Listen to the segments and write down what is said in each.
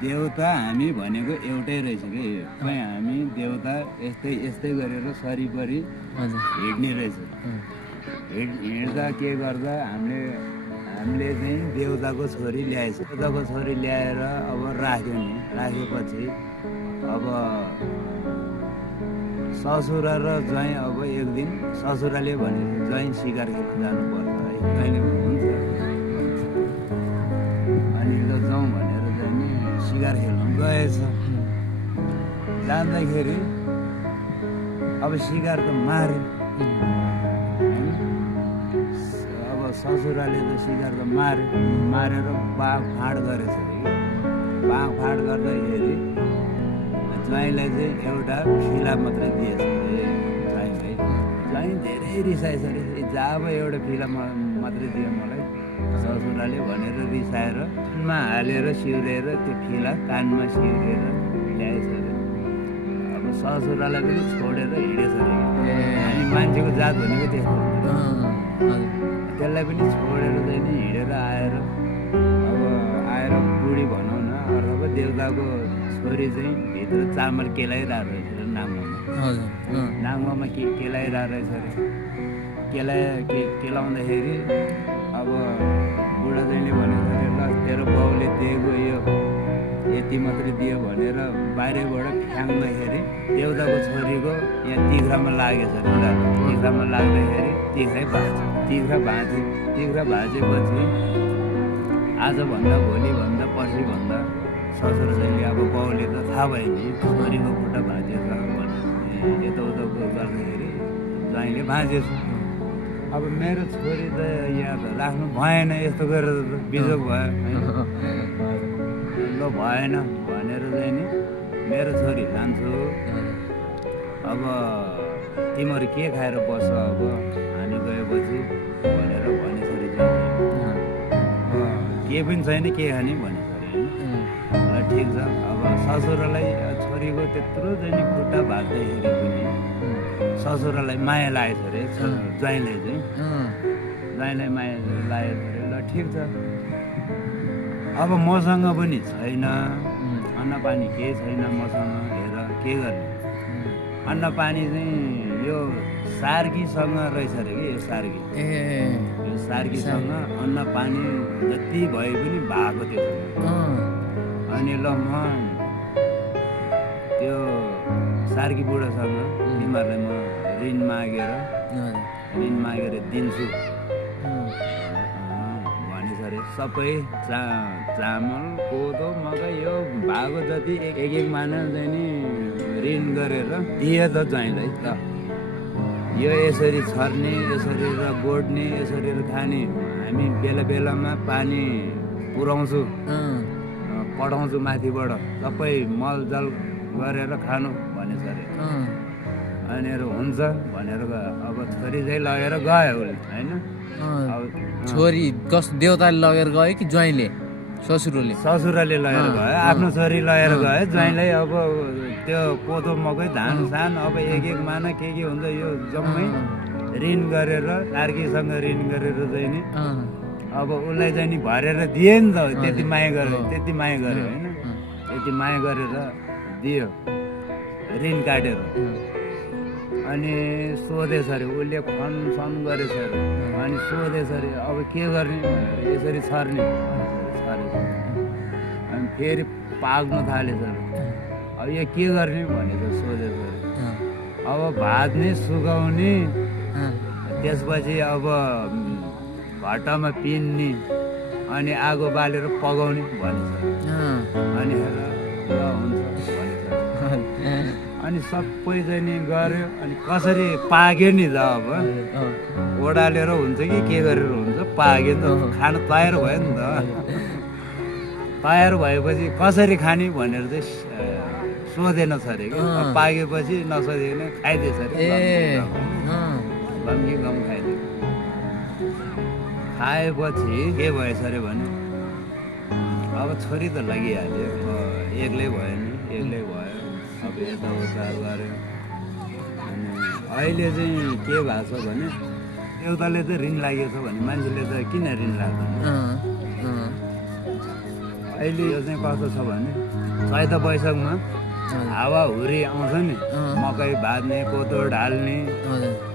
देउता हामी भनेको एउटै रहेछ कि खोइ हामी देउता यस्तै यस्तै गरेर सरिपरि हिँड्ने रहेछ। हिँड्दा के गर्दा हामीले चाहिँ देउताको छोरी ल्याएछ। देउताको छोरी ल्याएर अब राख्यो नि, राखेपछि अब ससुरा र ज्वाइँ अब एक दिन ससुराले भने ज्वाइँ सिकार खेल्न जानुपर्छ है, ज्वाइँले हुन्छ अनि ल जाउँ भनेर चाहिँ सिकार खेल्न गएछ। जाँदाखेरि अब सिकार त मार्यो, अब ससुराले त सिकार त मारेर बाँडफाँड गरेछ अरे कि। बाँडफाँड गर्दाखेरि ज्वाइँलाई चाहिँ एउटा फिला मात्रै दिएछ ज्वाइँलाई। ज्वाइँ धेरै रिसाएछ अरे, जब एउटा फिला मात्रै दियो मलाई ससुराले भनेर रिसाएर कानमा हालेर सिउरेर त्यो फिला कानमा सिउरेर ल्याएछ अरे। अब ससुरालाई पनि छोडेर हिँडेछ अरे। हामी मान्छेको जात भनेको त्यस्तो त्यसलाई पनि छोडेर चाहिँ नि हिँडेर आएर अब आएर बुढी भनौँ न अथवा देउताको छोरी चाहिँ भित्र चामल केलाइरहेको रहेछ नाङ्गोमा केलाइरहेको रहेछ अरे। केलाउँदाखेरि अब बुढा दाइले भनेको अरे ल तेरो बाउले दिएको यो यति मात्रै दियो भनेर बाहिरबाट फ्याँक्दाखेरि देउताको छोरीको यहाँ तिघ्रामा लागेछ अरे। तिघ्रामा लाग्दाखेरि तिघ्रा भाँचेपछि आजभन्दा भोलिभन्दा पर्सिभन्दा ससुर चाहिँ अब बाउले त थाहा भयो नि छोरीको खुट्टा भाँचेछ भनेर यताउता गर्दाखेरि ज्वाइँले भाँचेछ। अब मेरो छोरी त यहाँ त राख्नु भएन, यस्तो गरेर त बिजोग भयो ल भएन भनेर चाहिँ नि मेरो छोरी लान्छु, अब तिमीहरू के खाएर बस्छ अब हामी गएपछि भनेर भनेछ अरे। केही पनि छैन के खाने भनेछ अरे होइन। ल ठिक छ, अब ससुरालाई छोरीको त्यत्रो चाहिँ खुट्टा भाग्दाखेरि पनि ससुरालाई माया लागेछ अरे ज्वाइँलाई चाहिँ। ज्वाइँलाई माया लागेछ अरे। ल ठिक छ, अब मसँग पनि छैन अन्न पानी केही छैन मसँग, हेर के गर्ने। अन्न पानी चाहिँ यो सार्कीसँग रहेछ अरे कि यो सार्की यो सार्कीसँग अन्न पानी जति भए पनि भएको थियो। अनि ल म त्यो सार्की बुढासँग तिमीहरूलाई म ऋण मागेर दिन्छु भनेछ अरे। सबै चामल कोदो मकै यो भएको जति एक माना चाहिँ नि ऋण गरेर दिए त ज्वाइँलाई त यो यसरी छर्ने यसरी र गोड्ने यसरी र खाने, हामी बेला बेलामा पानी पुर्याउँछु पठाउँछु माथिबाट सबै मलजल गरेर खानु भनेछ अरे। अनि हुन्छ भनेर अब छोरी चाहिँ लगेर गयो उसले होइन। अब छोरी देउताले लगेर गयो कि ज्वाइँले ससुराले लगेर गयो, आफ्नो छोरी लगेर गयो। ज्वाइँलाई अब त्यो कोदो मकै धान सान अब एक माना के हुन्छ यो जम्मै ऋण गरेर सार्कीसँग ऋण गरेर चाहिँ नि अब उसलाई चाहिँ नि भरेर दिए नि त। त्यति माया गर्यो होइन, त्यति माया गरेर दियो ऋण काटेर। अनि सोधेछ अरे उसले फनसन गरेछ अरे। अनि सोधेछ अरे अब के गर्ने यसरी छर्ने अनि फेरि पाक्न थालेछ अरे। अब यो के गर्ने भनेर सोधेछ अरे। अब भात नै सुकाउने त्यसपछि अब भट्टामा पिन्ने अनि आगो बालेर पकाउने भनेछ। अनि ल हुन्छ भनेछ। अनि सबै चाहिँ गऱ्यो अनि कसरी पाक्यो नि त अब ओडालेर हुन्छ कि के गरेर हुन्छ पाक्यो नि त, खानु तयार भयो नि त। तयार भएपछि कसरी खाने भनेर चाहिँ सोधेन छ अरे कि। पाकेपछि नसोधिकन खाइदिएछ अरे। गम्की गम खाइदियो। खाएपछि के भएछ अरे भने अब छोरी त लगिहाल्यो, एक्लै भयो नि, एक्लै भयो। अब यताउता गऱ्यो। अनि अहिले चाहिँ के भएको छ भने देउताले त ऋण लागेको छ भने मान्छेले त किन ऋण लाग्दैन। अहिले यो चाहिँ कस्तो छ भने चैत वैशाखमा हावा हुरी आउँछ नि मकै भाज्ने कोदो ढाल्ने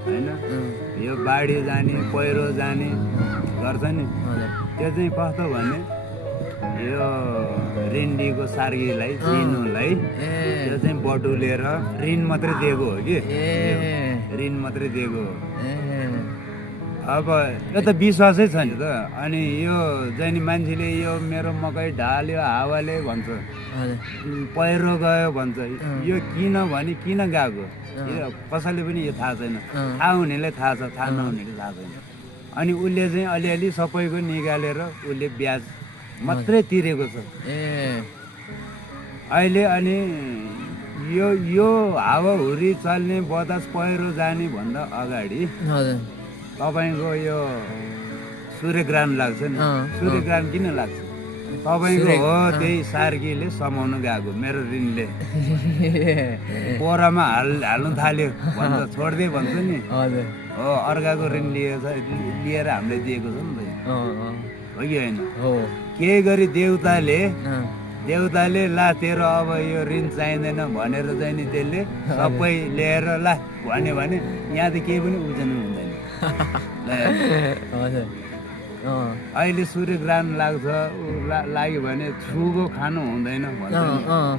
होइन यो बाढी जाने पहिरो जाने गर्छ नि त्यो चाहिँ कस्तो भने यो रिन्डीको सार्गीलाई चिनुलाई यो चाहिँ बटुलेर ऋण मात्रै दिएको हो कि ऋण मात्रै दिएको हो अब यो त विश्वासै छ नि त अनि यो चाहिँ नि मान्छेले यो मेरो मकै ढाल्यो हावाले भन्छ पहिरो गयो भन्छ यो किन भने किन गएको कसैले पनि यो थाहा छैन थाहा हुनेलाई थाहा छ थाहा नहुनेले थाहा छैन अनि उसले चाहिँ अलिअलि सबैको निकालेर उसले ब्याज मात्रै तिरेको छ अहिले अनि यो हावाहुरी चल्ने बतास पहिरो जाने भन्दा अगाडि तपाईँको यो सूर्यग्रहण लाग्छ नि सूर्यग्रहण किन लाग्छ तपाईँको हो त्यही सार्गीले समाउनु गएको मेरो ऋणले पोरामा हाल्नु थाल्यो भन्छ छोड्दै भन्छ नि हो अर्काको ऋण लिएर हामीले दिएको छ नि त हो कि होइन केही गरी देउताले ला तेरो अब यो ऋण चाहिँदैन भनेर चाहिँ नि त्यसले सबै लिएर ला भन्यो भने यहाँ त केही पनि उब्जनु हुँदैन अहिले सूर्यग्रहण लाग्यो भने छुको खानु हुँदैन भन्छ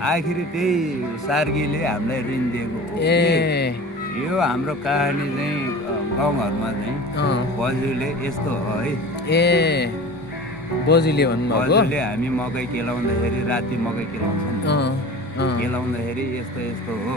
आखिरी त्यही सार्गीले हामीलाई ऋण दिएको हो यो हाम्रो कहानी चाहिँ गाउँघरमा चाहिँ बजुले यस्तो हो है बजुले भन्नुभएको बजुले हामी मकै केलाउँदाखेरि राति मकै केलाउँछ नि केलाउँदाखेरि यस्तो हो